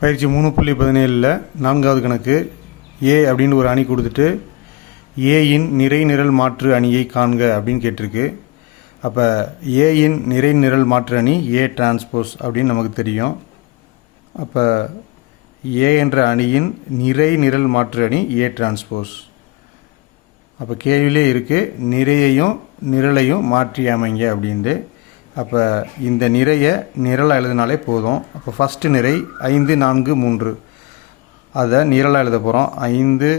பயிற்சி 3.17 நான்காவது கணக்கு ஏ அப்படின்னு ஒரு அணி கொடுத்துட்டு ஏயின் நிறை நிரல் மாற்று அணியை காண்க அப்படின்னு கேட்டிருக்கு. அப்போ ஏயின் நிறை நிரல் மாற்று அணி ஏ டிரான்ஸ்போஸ் அப்படின்னு நமக்கு தெரியும். அப்போ ஏ என்ற அணியின் நிறை நிரல் மாற்று அணி ஏ டிரான்ஸ்போஸ். அப்போ கேள்வியிலே இருக்குது நிறையையும் நிரலையும் மாற்றி அமைங்க அப்படின்ட்டு. அப்போ இந்த நிறைய நிரலாக எழுதினாலே போதும். அப்போ ஃபஸ்ட்டு நிறை 5 4 3 அதை நிரலாக எழுத போகிறோம். 5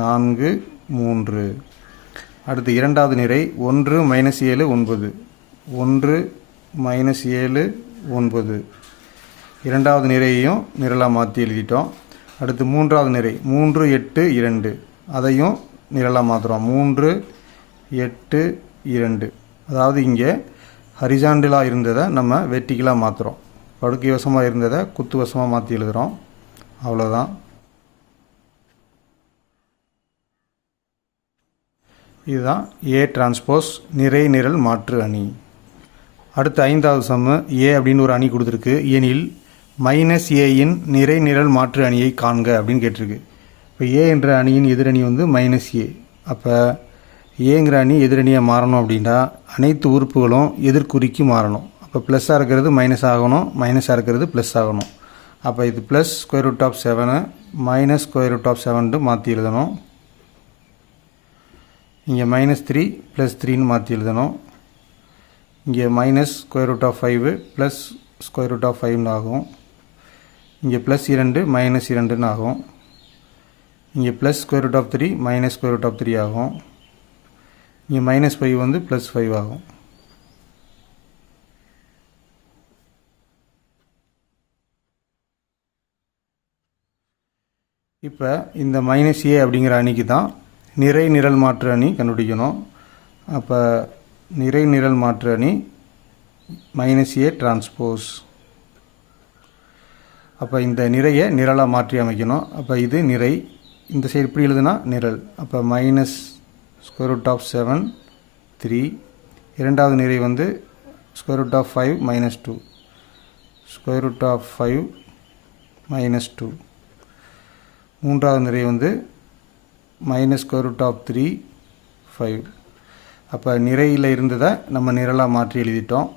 4 3. அடுத்து இரண்டாவது நிறை 1 -7 9. 1 -7 9. இரண்டாவது நிறையையும் நிரலாக மாற்றி எழுதிட்டோம். அடுத்து மூன்றாவது நிறை 3 8 2. அதையும் நிரலாக மாற்றுறோம். 3 8 2. அதாவது இங்கே ஹரிசாண்டலாக இருந்ததை நம்ம வெர்டிக்கலாக மாற்றுறோம். படுக்கை வசமாக இருந்ததை குத்து வசமாக மாற்றி எழுதுகிறோம். அவ்வளோதான். இதுதான் ஏ டிரான்ஸ்போஸ் நிறை நிரல் மாற்று அணி. அடுத்து ஐந்தாவது சம்மு ஏ அப்படின்னு ஒரு அணி கொடுத்துருக்கு. எனில் -ஏயின் நிறை நிரல் மாற்று அணியை காண்க அப்படின்னு கேட்டிருக்கு. இப்போ ஏ என்ற அணியின் எதிரணி வந்து -ஏ. அப்போ ஏங்கிற அணி எதிரணியாக மாறணும் அப்படின்னா அனைத்து உறுப்புகளும் எதிர்குறிக்கு மாறணும். அப்போ ப்ளஸ்ஸாக இருக்கிறது மைனஸ் ஆகணும், மைனஸாக இருக்கிறது ப்ளஸ் ஆகணும். அப்போ இது ப்ளஸ் √7 மைனஸ் √7 மாற்றி எழுதணும். இங்கே -3 + 3ன்னு மாற்றி எழுதணும். இங்கே -√5 ப்ளஸ் √5 ஆகும். இங்கே +2 -2 ஆகும். இங்கே ப்ளஸ் √3 மைனஸ் √3 ஆகும். இங்கே -5 வந்து +5 ஆகும். இப்போ இந்த -ஏ அப்படிங்கிற அணிக்கு தான் நிறை நிரல் மாற்று அணி கண்டுபிடிக்கணும். அப்போ நிறை நிரல் மாற்று அணி -ஏ டிரான்ஸ்போஸ். அப்போ இந்த நிறையை நிரலாக மாற்றி அமைக்கணும். அப்போ இது நிறை, இந்த சைடு இப்படி எழுதுனா நிரல். அப்போ -√7 3. இரண்டாவது நிறை வந்து √5 -2. √5 -2. மூன்றாவது நிறை வந்து -√3 5. அப்போ நிறையில் இருந்ததை நம்ம நிரலாக மாற்றி எழுதிட்டோம்.